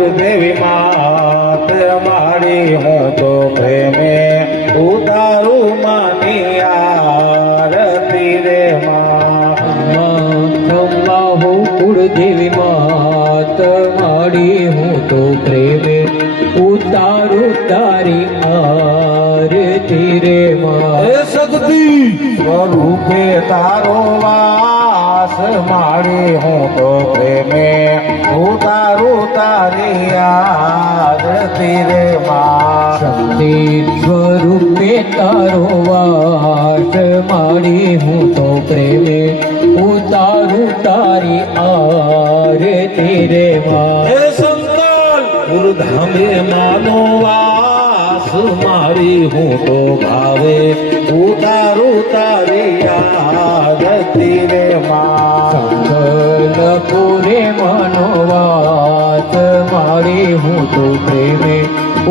કુળદેવી માત મારી હું તો પ્રેમે ઉતારું માની આરતી રે માં હો કુળદેવી માત મારી હું તો પ્રેમે ઉતારું તારી આરતી રે માં શક્તિ સ્વરૂપે તારો વાસ મારી હું તો પ્રેમે ઉતારું તારી આરતી રે માં શક્તિ સ્વરૂપે તારો વાસ મારી હું તો પ્રેમે ઉતારું તારી આરતી રે માં હે સંતલ ગુરુધામે માનો વાસ મારી હું તો ભાવે ઉતારું તારી આરતી રે માં સંકલ્પુરે મનોવાસ મારી હું તો પ્રેમે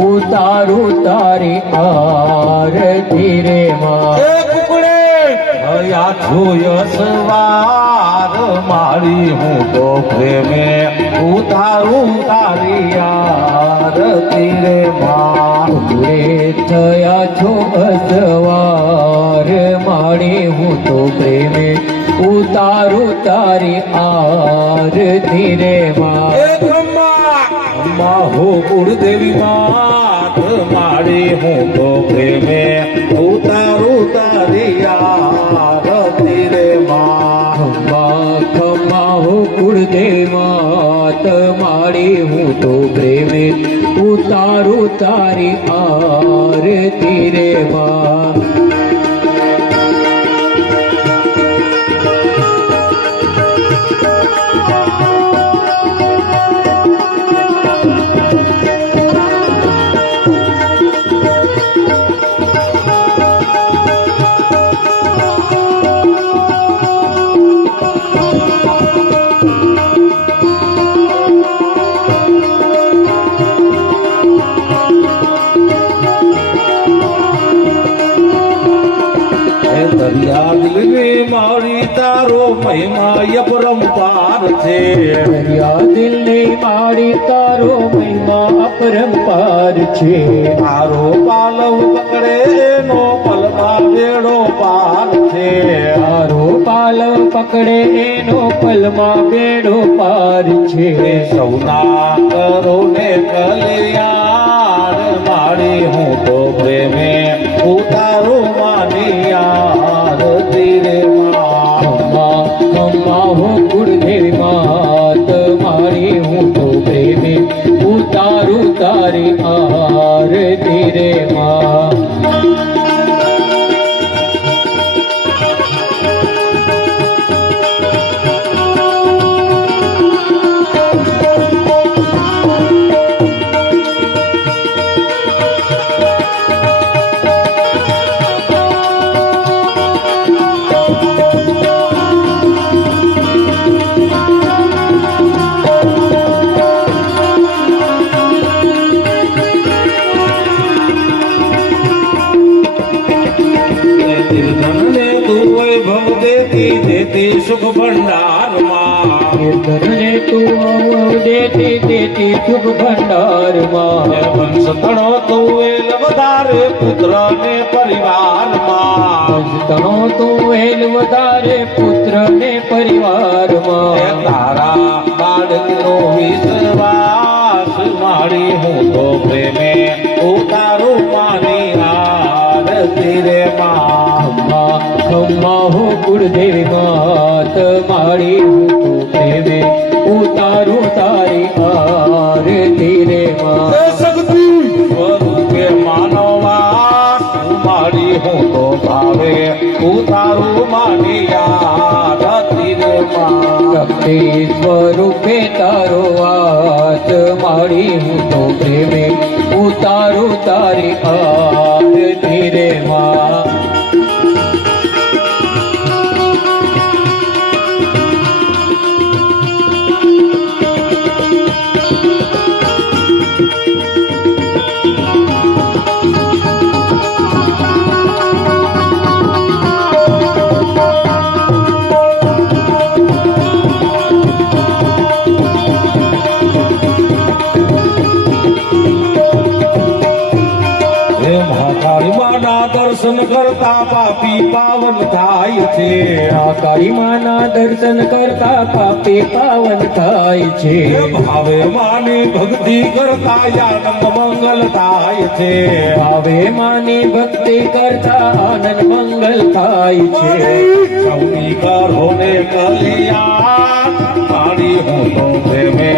ઉતારું તારી આરતી રે માં યશવાર મારી હું તો પ્રેમે ઉતારું તારી આરતી રે માં થયા છો અસવાર મારી હું તો પ્રેમે ઉતારું તારી આરતી રે માં હો કુળદેવી માત મારી હું તો પ્રેમે ઉતારું તારી આરતી રે માં ખમ્મા હો કુળદેવી માત મારી હું તો પ્રેમે ઉતારું તારી આરતી રે માં દરિયા દિલની મારી તારો મહિમા અપરંપાર છે દરિયા દિલની મારી તારો મહિમા અપરંપાર છે તારો પાલવ પકડે એનો પલમાં બેડો પાર છે તારો પાલવ પકડે એનો પલમાં બેડો પાર છે સૌના કરો ને કલ્યાણ મારી હું તો પ્રેમે ઉતારું માની આરતી રે માં ખમ્મા હો કુળદેવી માત મારી હું તો પ્રેમે ઉતારું તારી આરતી રે માં દેતી સુખ ભંડાર માં ધરને તું દેતી દેતી સુખ ભંડાર માં વંશ તણો તું એલ વધારે પુત્ર ને પરિવાર માં તણો તું એલ વધારે પુત્ર ને પરિવાર માં તારા બાળકનો વિશ્વાસ મારી હું તો પ્રેમે ઉતારું માની આરતી રે માં ખમ્મા હો કુળદેવી માત મારી હું તો પ્રેમે ઉતારું તારી આરતી રે માં શક્તિ સ્વરૂપે માનવા મારી હું તો ભાવે ઉતારું માની આરતી રે માં શક્તિ સ્વરૂપે તારો વાત મારી હું તો પ્રેમે ઉતારું તારી આરતી રે માં દર્શન કરતા પાપી પાવન થાય છે આ કાળી માના દર્શન કરતા પાપી પાવન થાય છે ભાવે માની ભક્તિ કરતા આનંદ મંગલ થાય છે ભાવે માની ભક્તિ કરતા આનંદ મંગલ થાય છે સૌની કરો ને કલ્યાણ મારી હું તો પ્રેમે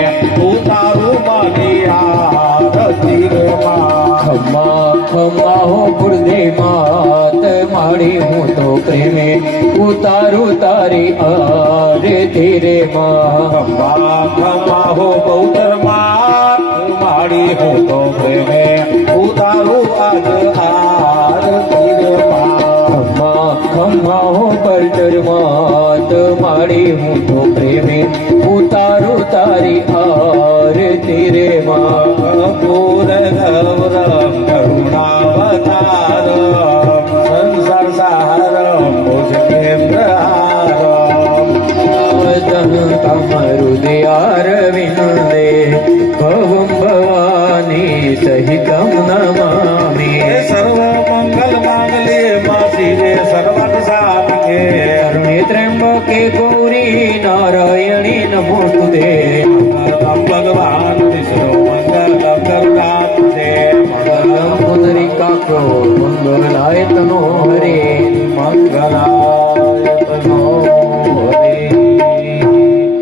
ઉતારું મારી આરતી રે માં ખમ્મા ખમ્મા હો ગુરુદેવ માત માડી હું તો પ્રેમે ઉતારું તારી આરતી રે માં ખમ્મા ખમ્મા હો બહુતર માં મારી હું તો પ્રેમે ઉતારું આજ આરતી રે માં ખમ્મા ખમ્મા હો બળદર માત માડી હું તો પ્રેમે ઉતારું તારી આરતી રે માં પૂર ગૌરમ કરુણાવતારમ સંસાર સારમ ભુજ કેન્દ્રહારમ તમારું દયાર વિનંદે ભવમ ભવાની સહિતમ નમામિ સર્વ મંગલ માંગલ્યે માસિરે સર્વદ સાધિકે કરુણે ત્ર્યંબકે ગૌરી નારાયણી નમોસ્તુતે ભગવાન વિષ્ણુ મંગલ કરુણાતે મંગલમ પુનરિકાક્ષો મંગલાય તનો હરે